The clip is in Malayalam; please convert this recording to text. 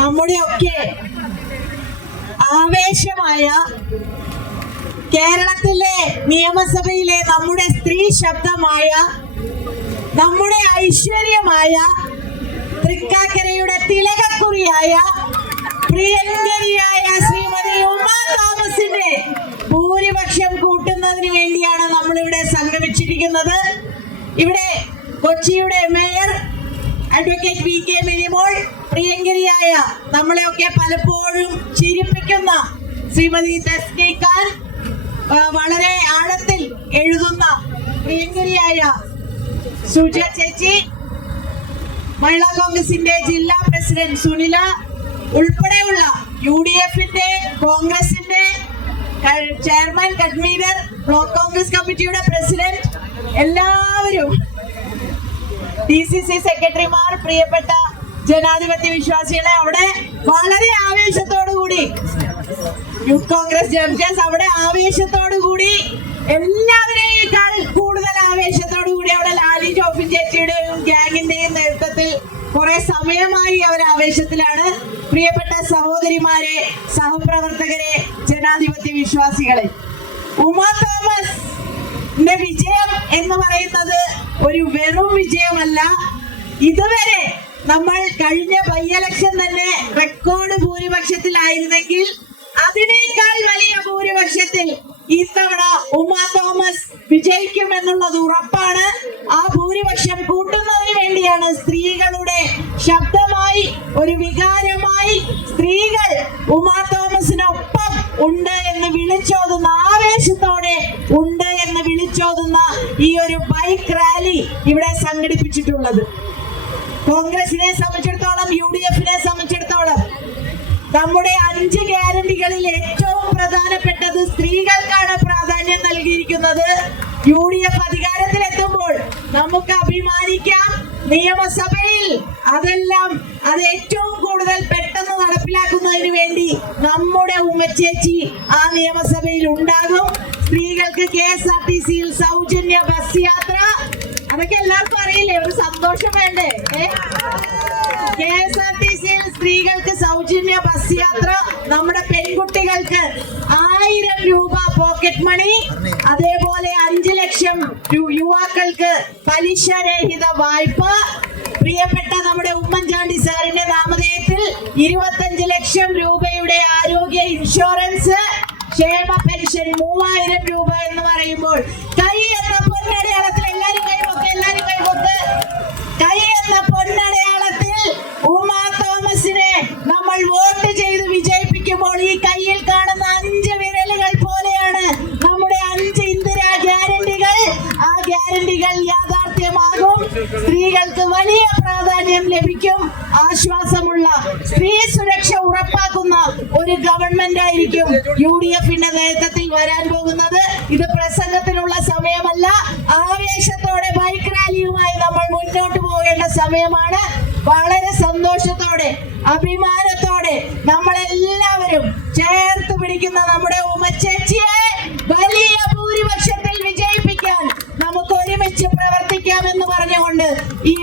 നമ്മുടെയൊക്കെ ആവേശമായ കേരളത്തിലെ നിയമസഭയിലെ നമ്മുടെ സ്ത്രീ ശബ്ദമായ നമ്മുടെ ഐശ്വര്യമായ തൃക്കാക്കരയുടെ തിലകക്കുറിയായ പ്രിയങ്കരിയായ ശ്രീമതി ഉമാ തോമസിന്റെ ഭൂരിപക്ഷം കൂട്ടുന്നതിന് വേണ്ടിയാണ് നമ്മളിവിടെ സംഗമിച്ചിരിക്കുന്നത്. ഇവിടെ കൊച്ചിയുടെ mayor advocate V K Minimol, പ്രിയങ്കരിയായ നമ്മളെയൊക്കെ പലപ്പോഴും ചിരിപ്പിക്കുന്ന ശ്രീമതി തസ്നി ഖാൻ, വളരെ ആഴത്തിൽ എഴുതുന്ന പ്രിയങ്കരിയായ സുജ ചേച്ചി, മഹിളാ കോൺഗ്രസിന്റെ ജില്ലാ പ്രസിഡന്റ് സുനില ഉൾപ്പെടെയുള്ള UDFന്റെ കോൺഗ്രസിന്റെ ചെയർമാൻ, കൺവീനർ, ബ്ലോക്ക് കോൺഗ്രസ് കമ്മിറ്റിയുടെ പ്രസിഡന്റ്, എല്ലാവരും, DCC സെക്രട്ടറിമാർ, പ്രിയപ്പെട്ട ജനാധിപത്യ വിശ്വാസികളെ, അവിടെ വളരെ ആവേശത്തോടുകൂടി യൂത്ത് കോൺഗ്രസ് ജംഷൻസ് അവിടെ ആവേശത്തോടുകൂടി എല്ലാവരെയേക്കാൾ കൂടുതൽ ആവേശത്തോടുകൂടി അവിടെ ലാലി ജോഫിൻ ചേച്ചിയുടെയും ഗ്യാങ്ങിന്റെയും നേതൃത്വത്തിൽ കുറെ സമയമായി അവർ ആവേശത്തിലാണ്. പ്രിയപ്പെട്ട സഹോദരിമാരെ, സഹപ്രവർത്തകരെ, ജനാധിപത്യ വിശ്വാസികളെ, ഉമാ തോമസിന്റെ വിജയം എന്ന് പറയുന്നത് ഒരു വെറും വിജയമല്ല. ഇതുവരെ നമ്മൾ കഴിഞ്ഞ ബൈ ഇലക്ഷൻ തന്നെ റെക്കോർഡ് ഭൂരിപക്ഷത്തിലായിരുന്നെങ്കിൽ അതിനേക്കാൾ വലിയ ഭൂരിപക്ഷത്തിൽ ഇത്തവണ ഉമാ തോമസ് വിജയിക്കുമെന്നുള്ളത് ഉറപ്പാണ്. ആ ഭൂരിപക്ഷം കൂട്ടുന്നതിന് വേണ്ടിയാണ് സ്ത്രീകളുടെ ശബ്ദമായി, ഒരു വികാരമായി സ്ത്രീകൾ ഉമാ തോമസിനൊപ്പം ഉണ്ട് എന്ന് വിളിച്ചോതുന്ന, ആവേശത്തോടെ ഉണ്ട് എന്ന് വിളിച്ചോതുന്ന ഈ ഒരു ബൈക്ക് റാലി ഇവിടെ സംഘടിപ്പിച്ചിട്ടുള്ളത്. കോൺഗ്രസിനെ സംബന്ധിച്ചിടത്തോളം, UDFനെ സംബന്ധിച്ചിടത്തോളം നമ്മുടെ 5 ഗ്യാരണ്ടികളിൽ ഏറ്റവും പ്രധാനപ്പെട്ടത് സ്ത്രീകൾക്കാണ് പ്രാധാന്യം നൽകിയിരിക്കുന്നത്. UDF അധികാരത്തിലെത്തുമ്പോൾ നമുക്ക് അഭിമാനിക്കാം, നിയമസഭയിൽ അത് ഏറ്റവും കൂടുതൽ പെട്ടെന്ന് നടപ്പിലാക്കുന്നതിന് വേണ്ടി നമ്മുടെ ഉമ്മച്ചേച്ചി ആ നിയമസഭയിൽ ഉണ്ടാകും. സ്ത്രീകൾക്ക് KSRTCയിൽ സൗജന്യ ബസ് യാത്ര, അതൊക്കെ എല്ലാവർക്കും അറിയില്ലേ? ഒരു സന്തോഷം വേണ്ടേ? KSRTCയിൽ സ്ത്രീകൾക്ക് സൗജന്യ ബസ് യാത്ര, നമ്മുടെ പെൺകുട്ടികൾക്ക് 1000 രൂപ പോക്കറ്റ് മണി, അതേപോലെ 5 ലക്ഷം യുവാക്കൾക്ക് പലിശരഹിത വായ്പ, പ്രിയപ്പെട്ട നമ്മുടെ ഉമ്മൻചാണ്ടി സാറിന്റെ നാമധേയത്തിൽ 25 ലക്ഷം രൂപയുടെ ആരോഗ്യ ഇൻഷുറൻസ്, ക്ഷേമ പെൻഷൻ 3000 രൂപ എന്ന് പറയുമ്പോൾ കൈ എന്ന പൊന്നടയാളത്തിൽ എല്ലാരും കൈവക്ക്, കൈ എന്ന പൊന്നടയാളത്തിൽ ഉമാ തോമസിനെ നമ്മൾ വോട്ട് ചെയ്ത് വിജയിപ്പിക്കുമ്പോൾ ഈ കയ്യിൽ കാണുന്ന 5 വിരലുകൾ പോലെയാണ് നമ്മുടെ 5 ഇന്ദിരാ ഗ്യാരണ്ടികൾ. ആ ഗ്യാരണ്ടികൾ യാഥാർത്ഥ്യമാകും. സ്ത്രീകൾക്ക് വലിയ പ്രാധാന്യം ലഭിക്കും. ആശ്വാസമുള്ള സ്ത്രീ സുരക്ഷ ഉറപ്പാക്കുന്ന ഒരു ഗവൺമെന്റ് ആയിരിക്കും UDFന്റെ നേതൃത്വത്തിൽ വരാൻ പോകുന്നത്. ഇത് പ്രസംഗത്തിനുള്ള സമയമല്ല, ആവേശത്തോടെ ബൈക്ക് റാലിയുമായി നമ്മൾ മുന്നോട്ട് പോകേണ്ട സമയമാണ്. വളരെ സന്തോഷത്തോടെ, അഭിമാനത്തോടെ നമ്മളെല്ലാവരും ചേർത്ത് പിടിക്കുന്ന നമ്മുടെ ഉമ്മച്ചേച്ചിയെ വലിയ ഭൂരിപക്ഷത്തിൽ വിജയിപ്പിക്കാൻ നമുക്ക് ഒരുമിച്ച് പ്രവർത്തിക്കാമെന്ന് പറഞ്ഞുകൊണ്ട് ഈ